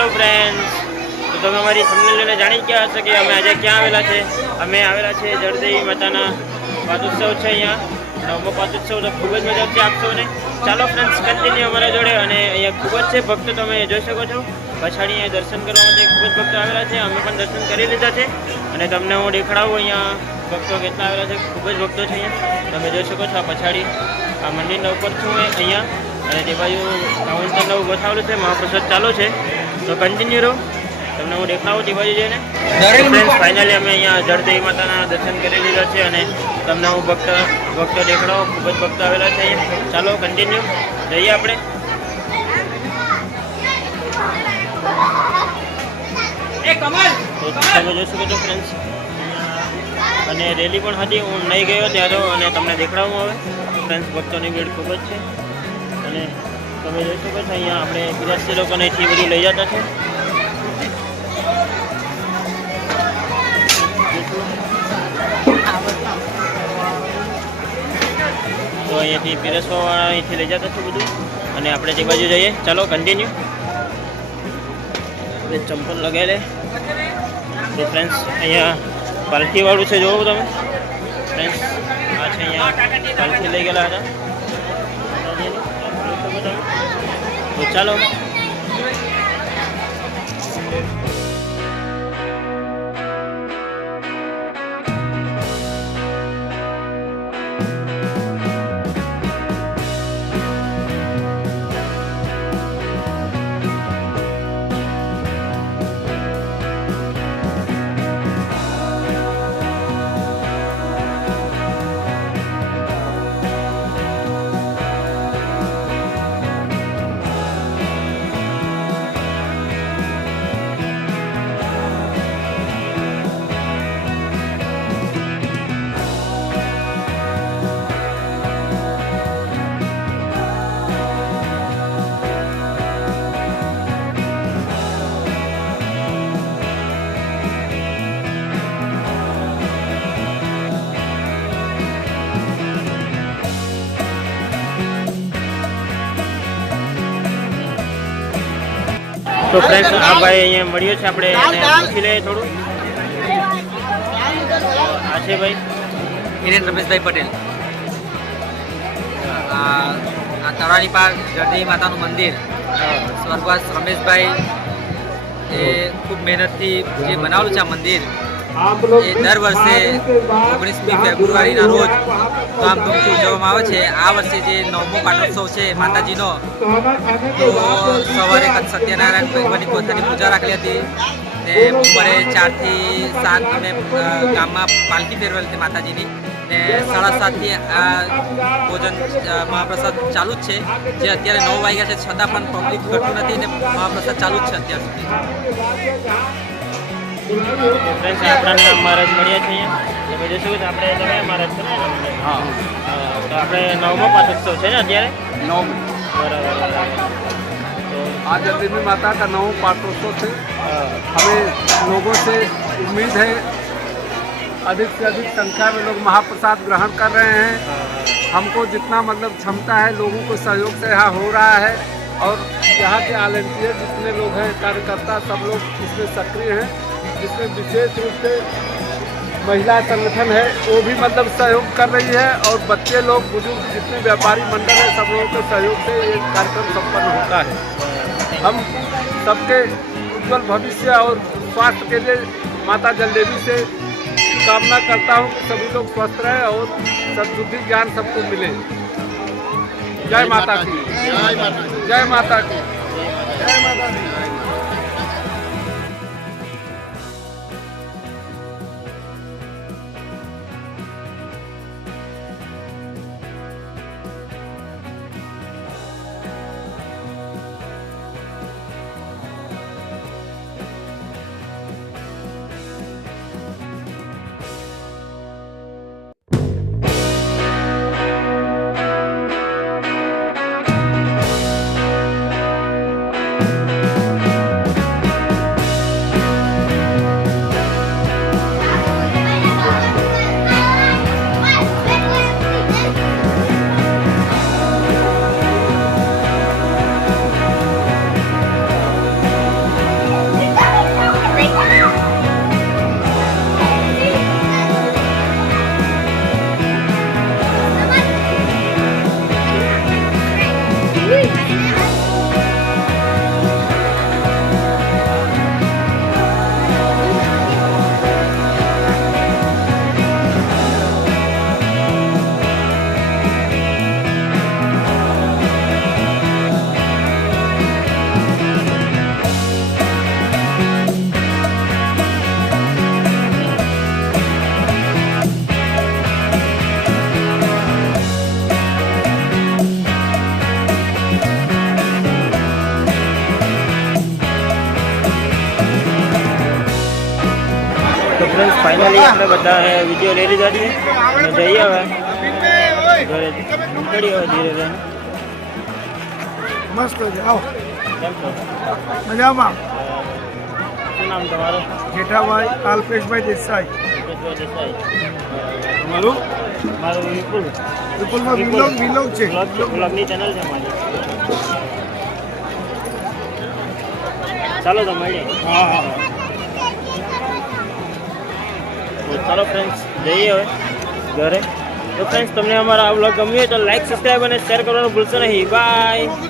Hello friends, તો તમે અમારી થંબનેલ જોઈને જાણી ગયા હશે કે અમે આજે ક્યાં આવેલા છે. અમે આવેલા છે જળદેવી માતાના પાતોત્સવ છે. અહીંયા નવમો પાતોત્સવ, તો ખૂબ જ મજા આવશે આપશોને. ચાલો ફ્રેન્ડ્સ, કન્ટિન્યુ અમારા જોડે. અને અહીંયા ખૂબ જ છે ભક્તો, તમે જોઈ શકો છો. પછાડી અહીંયા દર્શન કરવા માટે ખૂબ જ ભક્તો આવેલા છે. અમે પણ દર્શન કરી લીધા છે અને તમને હું દેખાડું અહીંયા ભક્તો કેટલા આવેલા છે. ખૂબ જ ભક્તો છે અહીંયા, તમે જોઈ શકો છો. આ પછાડી આ મંદિરના ઉપર છું અહીંયા, અને તે બાજુ કાઉન્ટરને એવું ગોઠવેલું છે. મહાપ્રસાદ ચાલુ છે, તો કન્ટિન્યુ રહો. તમને હું દેખાડું તે બાજુ જઈને. ફ્રેન્ડ્સ, ફાઇનલી અમે અહીંયા જળદેવી માતાના દર્શન કરી લીધા છે અને તમને હું ભક્તો દેખાડો. ખૂબ જ ભક્તો આવેલા છે અહીંયા. ચાલો કન્ટિન્યુ જઈએ આપણે. તમે જોઈ શકો છો ફ્રેન્ડ્સ, અને રેલી પણ હતી. હું નહીં ગયો ત્યાં તો, અને તમને દેખાડવું હવે. ફ્રેન્ડ્સ, ભક્તોની ભીડ ખૂબ જ છે. અને તમે જોઈ શકો છો અહીંયા આપણે પીરાસી લોકોને અહીંથી બધું લઈ જતા છે. તો અહીંયાથી પીરસવાવાળા અહીંથી લઈ જતા છે બધું, અને આપણે તે બાજુ જઈએ. ચાલો કન્ટિન્યુ. આપણે ચંપલ લગાવી લે. તો ફ્રેન્ડ્સ, અહીંયા પાલખીવાળું છે, જોવો તમે ફ્રેન્ડ્સ. આ છે અહીંયા પાલખી લઈ ગયેલા હતા. તો ચાલો. તો ફ્રેન્ડ્સ, આ ભાઈ અહીંયા મળ્યો છે, આપણે એને પૂછી લઈએ થોડું. આ છે ભાઈ હિરેન રમેશભાઈ પટેલ. આ તરાણી પાર જળદેવી માતાનું મંદિર સ્વર્ગવાસ રમેશભાઈ એ ખૂબ મહેનતથી જે બનાવેલું છે આ મંદિર, એ દર વર્ષે 19મી ફેબ્રુઆરીના રોજ ધામધૂમથી ઉજવવામાં આવે છે. આ વર્ષે જે 9મો પાટોત્સવ છે માતાજીનો, તો સવારે સત્યનારાયણ ભગવાનની પોતાની પૂજા રાખેલી હતી. ને બપોરે 4 થી 7 અમે ગામમાં પાલખી ફેરવેલી હતી માતાજીની. ને 7:30થી આ ભોજન મહાપ્રસાદ ચાલુ જ છે, જે અત્યારે 9 વાગ્યા છે છતાં પણ પબ્લિક ઘટતું નથી ને મહાપ્રસાદ ચાલુ જ છે અત્યાર સુધી. ફ્રેન્ડ્સ, આપણને મહારાજ મળ્યા છે અહીંયા. તમે જોશું કે આપણે તમે મહારાજ છો ને? हाँ, તો આપણે 9મો પાટોત્સવ છે ને અત્યારે? 9 બરાબર. आज जलदेवी माता का 9वां पाटोत्सव से हमें लोगों से उम्मीद है अधिक से अधिक संख्या में लोग महाप्रसाद ग्रहण कर रहे हैं. हमको जितना मतलब क्षमता है लोगों को सहयोग से यहाँ हो रहा है, और यहाँ के वॉलंटियर जितने लोग हैं कार्यकर्ता सब लोग इसमें सक्रिय हैं, जिसमें विशेष रूप से महिला संगठन है वो भी मतलब सहयोग कर रही है, और बच्चे लोग बुजुर्ग जितने व्यापारी मंडल है सब लोगों के सहयोग से ये कार्यक्रम संपन्न होता है. हम सबके उज्जवल भविष्य और स्वास्थ्य के लिए माता जलदेवी से कामना करता हूँ कि सभी लोग स्वस्थ रहें और सद्बुद्धि ज्ञान सबको मिले. जय माता की, जय माता की, जय माता की. ફાઇનલી આપણે બધા વિડીયો લઈ લીધા છે અને જઈએ હવે ઘરે નીકળીએ હવે ધીરે ધીરે. મસ્ત છે આવો કેમ છો? મજામાં શું નામ તમારું? જેઠાભાઈ અલ્પેશભાઈ દેસાઈ હિતેશભાઈ દેસાઈ. મારું મારું વિપુલ. વિપુલમાં વિલોગ છે બ્લોગની ચેનલ છે મારી. ચાલો તો મળીએ. હા હા તો ચાલો ફ્રેન્ડ્સ જઈએ હવે ઘરે. તો ફ્રેન્ડ્સ તમને અમારા આ બ્લોગ ગમ્યો હોય તો લાઈક સબસ્ક્રાઈબ અને શેર કરવાનું ભૂલશો નહીં. બાય.